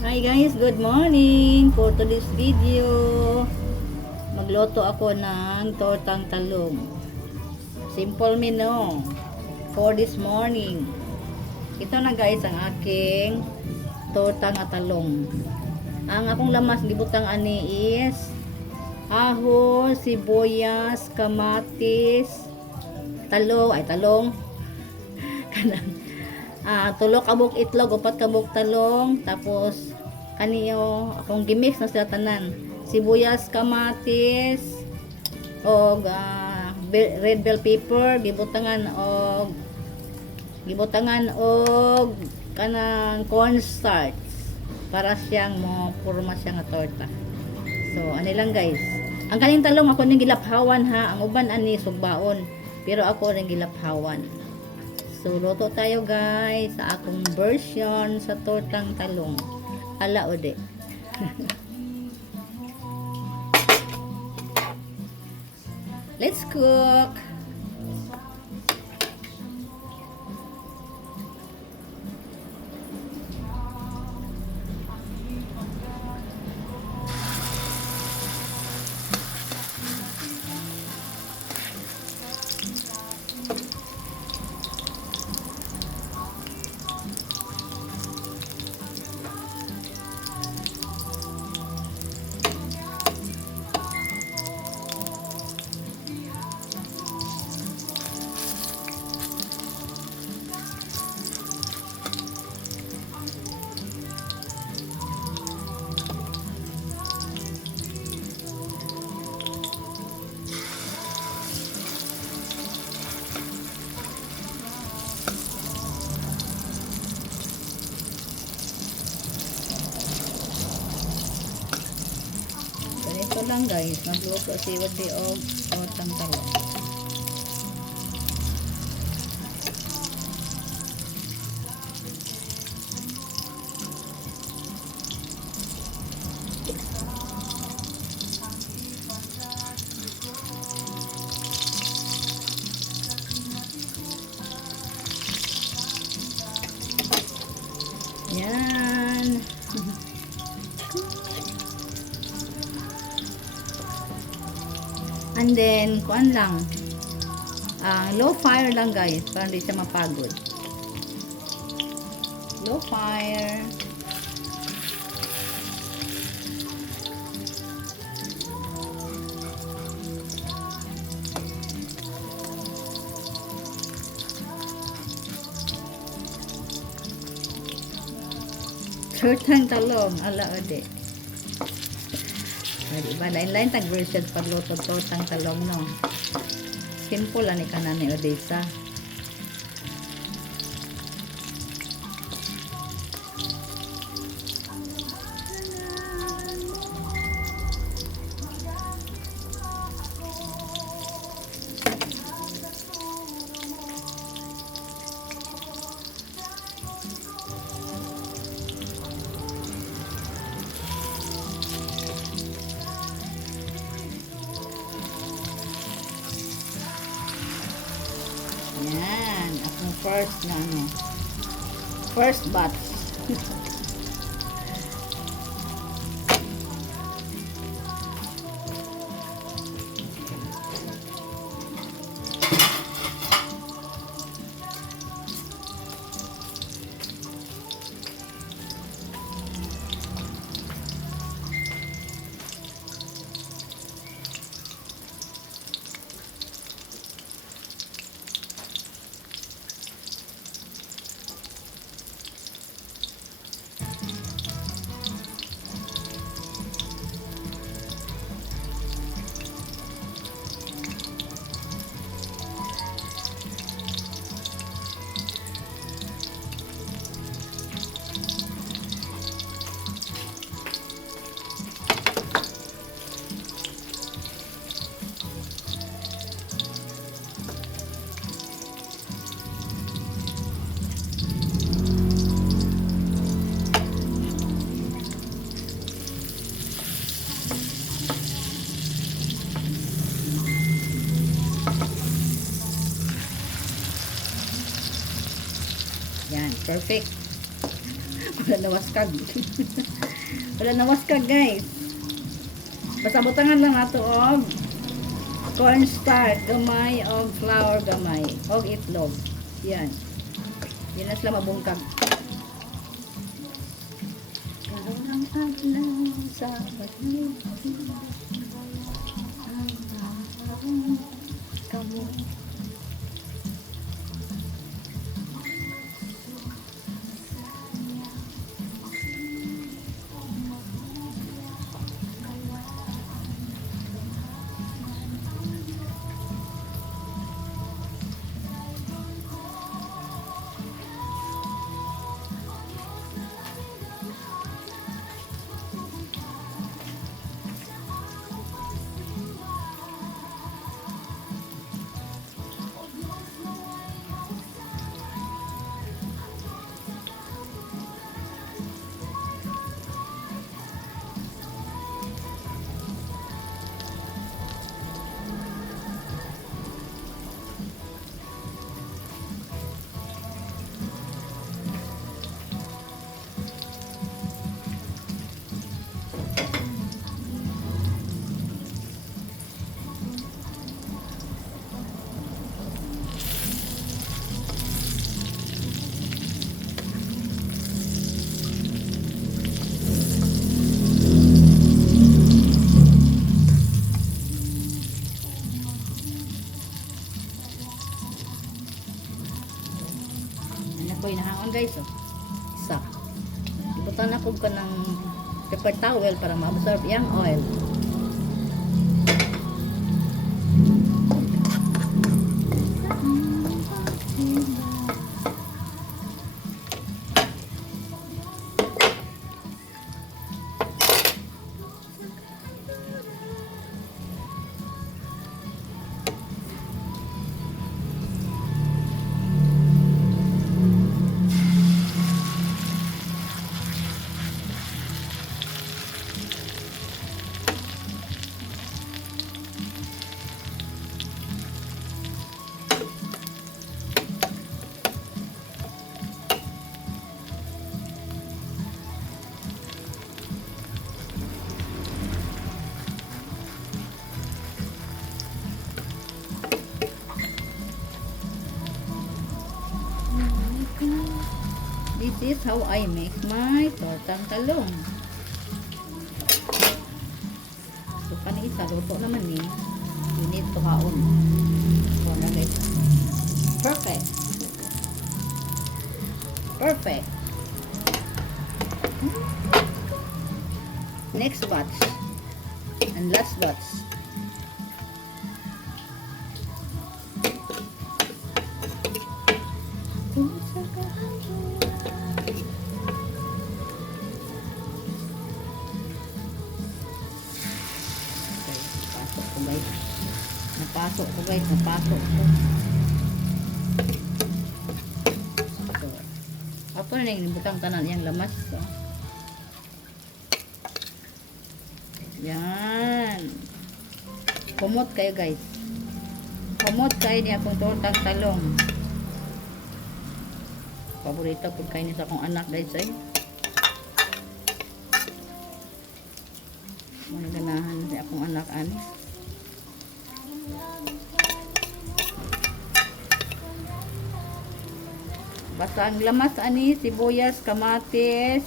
Hi guys, good morning. For today's video, magluto ako ng tortang talong. Simple menu for this morning. Ito na guys ang aking tortang talong. Ang akong lamas gibutang ani is ahos, sibuyas, kamatis, talong kanang tulo kabuk itlog, upat kabuk talong, tapos kaniyo akong gimix na sila tanan, sibuyas, kamatis og red bell pepper gibutangan og kanang cornstarch para siyang mo purma siya nga torta. So ani lang guys, ang kaning talong ako ning gilaphawan ha, ang uban ani sugbaon, pero ako ring gilaphawan. So, luto tayo guys sa akong version sa tortang talong. Ala ode. Let's cook. Ito lang guys, magluto si Wadi og tortang talong. Yan. And then, kuan lang. Low fire lang guys, para hindi siya mapagod. Low fire. Tortang talong, ala ode. Diba, lain-lain tag version pagluto tortang talong no. Simple lang ni kanan ni Odessa. Yan, akong first batch. Yan, perfect. Wala na waskag. Wala na waskag, guys. Basta butangan lang nato og cornstarch gamay og flour gamay og itlog. Yan. Yan na sila mabungkag. Karang adlaw sa bagay. Kamu. Boy nahangon guys oh. Isa. Ibutan ako ka ng paper towel para ma-absorb yung oil. This is how I make my tortang talong. So, pani isa, luto naman eh. You need to haon. So, na guys. Perfect. Perfect. Next batch. And last batch. Napasok ko guys, napasok ko. So, ako na yung butang tanan yung lamas. So. Yan. Kumot kayo guys. Kumot kayo niya akong tortang talong. Paborito po kayo niya sa akong anak guys ay. Managanahan sa akong anak ani. Basta ang lamas ani, sibuyas, kamatis,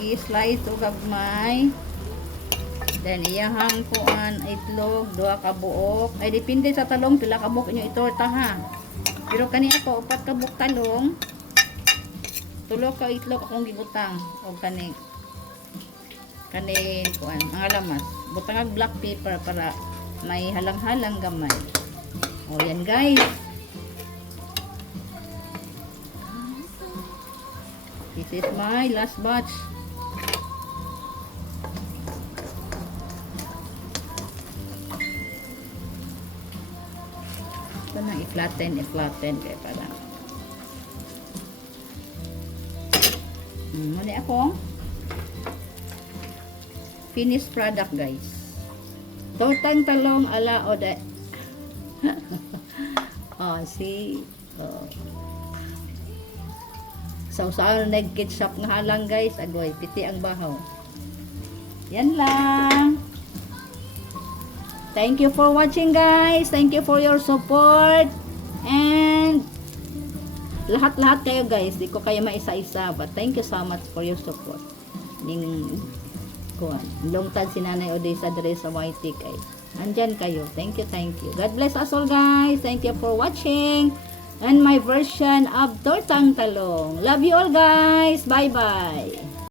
i-slice o gagmay. Then iyahang kuan itlog, 2 ka buok. Ay depende sa talong pila ka buok inyo itorta ha. Pero kani ako 4 ka buok talong. 3 ka itlog akong gibutang og kaning kuan ang lamas. Butang ang black pepper para may halang-halang gamay. O yan guys. This is my last batch. Ito na i-flatten kaya pala. Muli ako. Finished product guys. Tortang talong ala Oday. Oh, see. Oh. So, saan nag-ketchup nga lang guys. Agoy, piti ang bahaw. Yan lang. Thank you for watching guys. Thank you for your support. And lahat-lahat kayo guys. Di ko kayo maisa-isa. But thank you so much for your support. Ning kuan. Lungtad si Nanay Odessa dere sa YT kay. Andyan kayo. Thank you, thank you. God bless us all guys. Thank you for watching. And my version of Tortang Talong. Love you all guys. Bye-bye.